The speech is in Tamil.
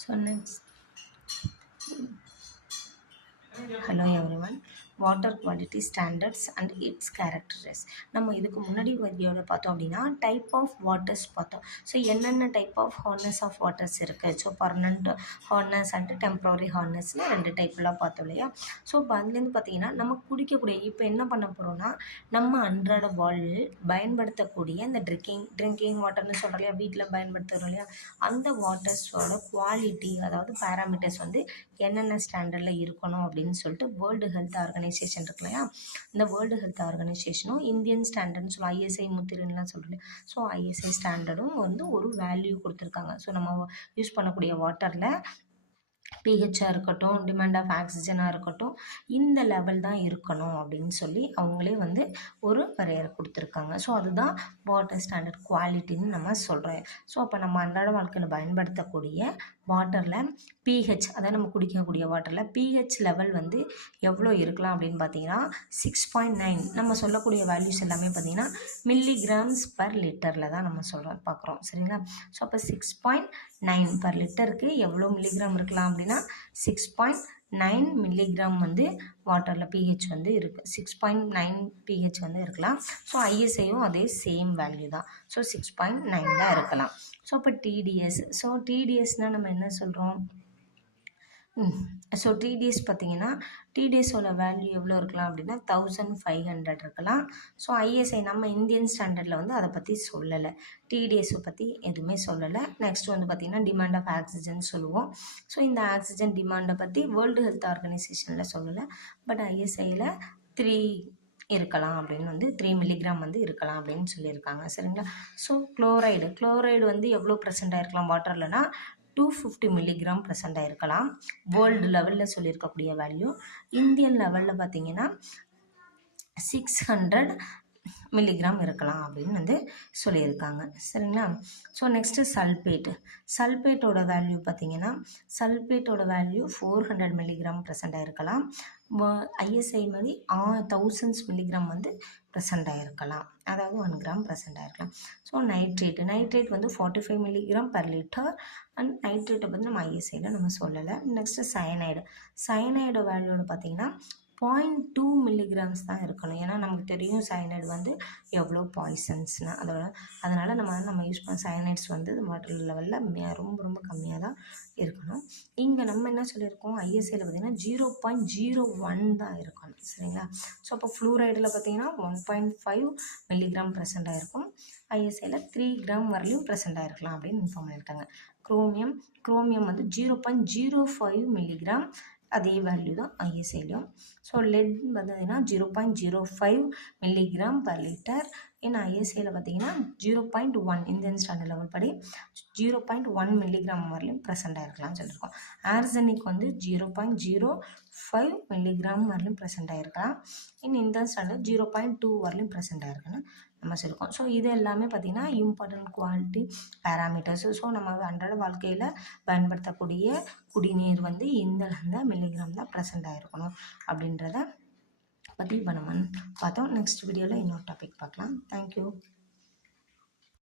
So next, hello everyone. Water quality standards and its characteristics. நம்ம இதுக்கு முன்னாடி வீடியோவில் பார்த்தோம் அப்படின்னா டைப் ஆஃப் வாட்டர்ஸ் பார்த்தோம். ஸோ என்னென்ன type of hardness of waters இருக்குது. So permanent hardness and temporary ஹார்னஸ்னு 2 டைப்லாம் பார்த்தோம் இல்லையா. ஸோ இப்போ அதுலேருந்து பார்த்தீங்கன்னா நம்ம குடிக்கக்கூடிய இப்போ என்ன பண்ண போகிறோம்னா நம்ம அன்றாட வாழ்வில் பயன்படுத்தக்கூடிய இந்த ட்ரிங்கிங் வாட்டர்னு சொல்கிறோம் இல்லையா, வீட்டில் பயன்படுத்துகிறோம் இல்லையா, அந்த வாட்டர்ஸோட குவாலிட்டி அதாவது பேராமீட்டர்ஸ் வந்து என்னென்ன ஸ்டாண்டர்டில் இருக்கணும் அப்படின்னு சொல்லிட்டு வேர்ல்டு ஹெல்த் ஆர்கனைசேஷன் இருக்கு இல்லையா, இந்த வேர்ல்டு ஹெல்த் ஆர்கனைசேஷனும் இந்தியன் ஸ்டாண்டர்ட்னு சொல்லுவோம், ஐஎஸ்ஐ முத்திரன்லாம் சொல்கிறேன். ஸோ ஐஎஸ்ஐ ஸ்டாண்டர்டும் வந்து ஒரு வேல்யூ கொடுத்துருக்காங்க. ஸோ நம்ம யூஸ் பண்ணக்கூடிய வாட்டரில் பிஹெச்சாக இருக்கட்டும், டிமாண்ட் ஆஃப் ஆக்சிஜனாக இருக்கட்டும், இந்த லெவல் தான் இருக்கணும் அப்படின்னு சொல்லி அவங்களே வந்து ஒரு வரையறை கொடுத்துருக்காங்க. ஸோ அதுதான் வாட்டர் ஸ்டாண்டர்ட் குவாலிட்டின்னு நம்ம சொல்கிறோம். ஸோ அப்போ நம்ம அன்றாட வாழ்க்கையில் பயன்படுத்தக்கூடிய வாட்டரில் பிஹெச், அதாவது நம்ம குடிக்கக்கூடிய வாட்டரில் பிஹெச் லெவல் வந்து எவ்வளோ இருக்கலாம் அப்படின்னு பார்த்தீங்கன்னா 6.9. நம்ம சொல்லக்கூடிய வேல்யூஸ் எல்லாமே பார்த்தீங்கன்னா மில்லிகிராம்ஸ் பர் லிட்டரில் தான் நம்ம பார்க்குறோம் சரிங்களா. ஸோ அப்போ 6.9 பர் லிட்டருக்கு எவ்வளோ மில்லிகிராம் இருக்கலாம் அப்படின்னா 6.9 மில்லிகிராம் வந்து வாட்டரில் பிஹெச் வந்து இருக்குது. 6.9 பிஹெச் வந்து இருக்கலாம். ஸோ ஐஎஸ்ஐயும் அதே சேம் வேல்யூ தான். ஸோ 6.9 தான் இருக்கலாம். ஸோ அப்போ டிடிஎஸ், ஸோ டிடிஎஸ்னால் நம்ம என்ன சொல்கிறோம், ஸோ டிடிஎஸ் பார்த்தீங்கன்னா டிடிஎஸோட வேல்யூ எவ்வளோ இருக்கலாம் அப்படின்னா 1500 இருக்கலாம். ஸோ ஐஎஸ்ஐ நம்ம இந்தியன் ஸ்டாண்டர்டில் வந்து அதை பற்றி சொல்லலை, டிடிஎஸை பற்றி எதுவுமே சொல்லலை. நெக்ஸ்ட் வந்து பார்த்திங்கன்னா டிமாண்ட் ஆஃப் ஆக்சிஜன் சொல்லுவோம். ஸோ இந்த ஆக்சிஜன் டிமாண்டை பற்றி வேர்ல்டு ஹெல்த் ஆர்கனைசேஷனில் சொல்லலை, பட் ஐஎஸ்ஐயில் 3 இருக்கலாம் அப்படின்னு வந்து 3 மில்லிகிராம் வந்து இருக்கலாம் அப்படின்னு சொல்லியிருக்காங்க சரிங்களா. ஸோ குளோரைடு வந்து எவ்வளோ ப்ரெசென்ட் ஆகிருக்கலாம் வாட்டர்லனா 250 மில்லிகிராம் ப்ரெசென்ட் ஆகிருக்கலாம். வேர்ல்டு லெவலில் சொல்லியிருக்கக்கூடிய வேல்யூ. இந்தியன் லெவலில் பார்த்தீங்கன்னா 600 மில்லிகிராம் இருக்கலாம் அப்படின்னு வந்து சொல்லியிருக்காங்க சரிங்களா. ஸோ நெக்ஸ்ட்டு சல்பேட்டோட வேல்யூ பார்த்தீங்கன்னா சல்பேட்டோட வேல்யூ 400 மில்லிகிராம் ப்ரெசென்ட் ஆகிருக்கலாம். ஐஎஸ்ஐ மாதிரி 1000 மில்லிகிராம் வந்து ப்ரெசென்ட் ஆகிருக்கலாம், அதாவது 1 கிராம் ப்ரெசென்ட் ஆகிருக்கலாம். ஸோ நைட்ரேட் வந்து 45 மில்லிகிராம் பர் லிட்டர். அண்ட் நைட்ரேட்டை பற்றி நம்ம ஐஎஸ்ஐயில் நம்ம சொல்லலை. நெக்ஸ்ட்டு சயனைடு வேல்யூன்னு பார்த்தீங்கன்னா 0.2 மில்லிகிராம்ஸ் தான் இருக்கணும். ஏன்னா நமக்கு தெரியும் சயனைடு வந்து எவ்வளோ பாய்சன்ஸ்னு, அதனால் நம்ம யூஸ் பண்ண சயனைட்ஸ் வந்து வாட்டர் லெவலில் ரொம்ப கம்மியாக தான் இருக்கணும். இங்கே நம்ம என்ன சொல்லியிருக்கோம், ஐஎஸ்ஐயில் பார்த்திங்கன்னா 0.01 தான் இருக்கணும் சரிங்களா. ஸோ அப்போ ஃப்ளூரைடில் பார்த்திங்கன்னா 1.5 மில்லிகிராம் ப்ரெசென்ட் ஆகிருக்கும். ஐஎஸ்ஐயில் 3 கிராம் வரலையும் ப்ரெசென்ட் ஆகிருக்கலாம் அப்படின்னு இன்ஃபார்ம் பண்ணியிருக்காங்க. குரோமியம் வந்து 0.05 மில்லிகிராம், அதே வேல்யூ தான் ஐஎஸ்ஐலையும். ஸோ லெட் பார்த்தீங்கன்னா 0.05 மில்லிகிராம் பர் லிட்டர். ஏன்னா ஐஎஸ்ஐயில் பார்த்தீங்கன்னா 0.1 இந்தியன் ஸ்டாண்டர்ட் லெவல் படி 0.1 மில்லிகிராம் வரலையும் ப்ரெசென்ட் ஆகிருக்கலாம்னு சொல்லியிருக்கோம். ஆர்சனிக் வந்து 0.05 மில்லிகிராம் வரலையும் ப்ரெசென்ட் ஆகிருக்கலாம். இந்தியன் ஸ்டாண்டர்ட் 0.2 வரலையும் ப்ரெசென்ட் ஆகிருக்குன்னு நம்ம சொல்லியிருக்கோம். ஸோ இது எல்லாமே பார்த்திங்கன்னா இம்பார்ட்டன்ட் குவாலிட்டி பேராமீட்டர்ஸ். ஸோ நம்ம அன்றாட வாழ்க்கையில் பயன்படுத்தக்கூடிய குடிநீர் வந்து இந்த மில்லிகிராம் தான் ப்ரெசென்ட் ஆகிருக்கணும் அப்படின்றத பற்றி இப்போ நம்ம பார்த்தோம். நெக்ஸ்ட் வீடியோவில் இன்னொரு டாபிக் பார்க்கலாம். தேங்க்யூ.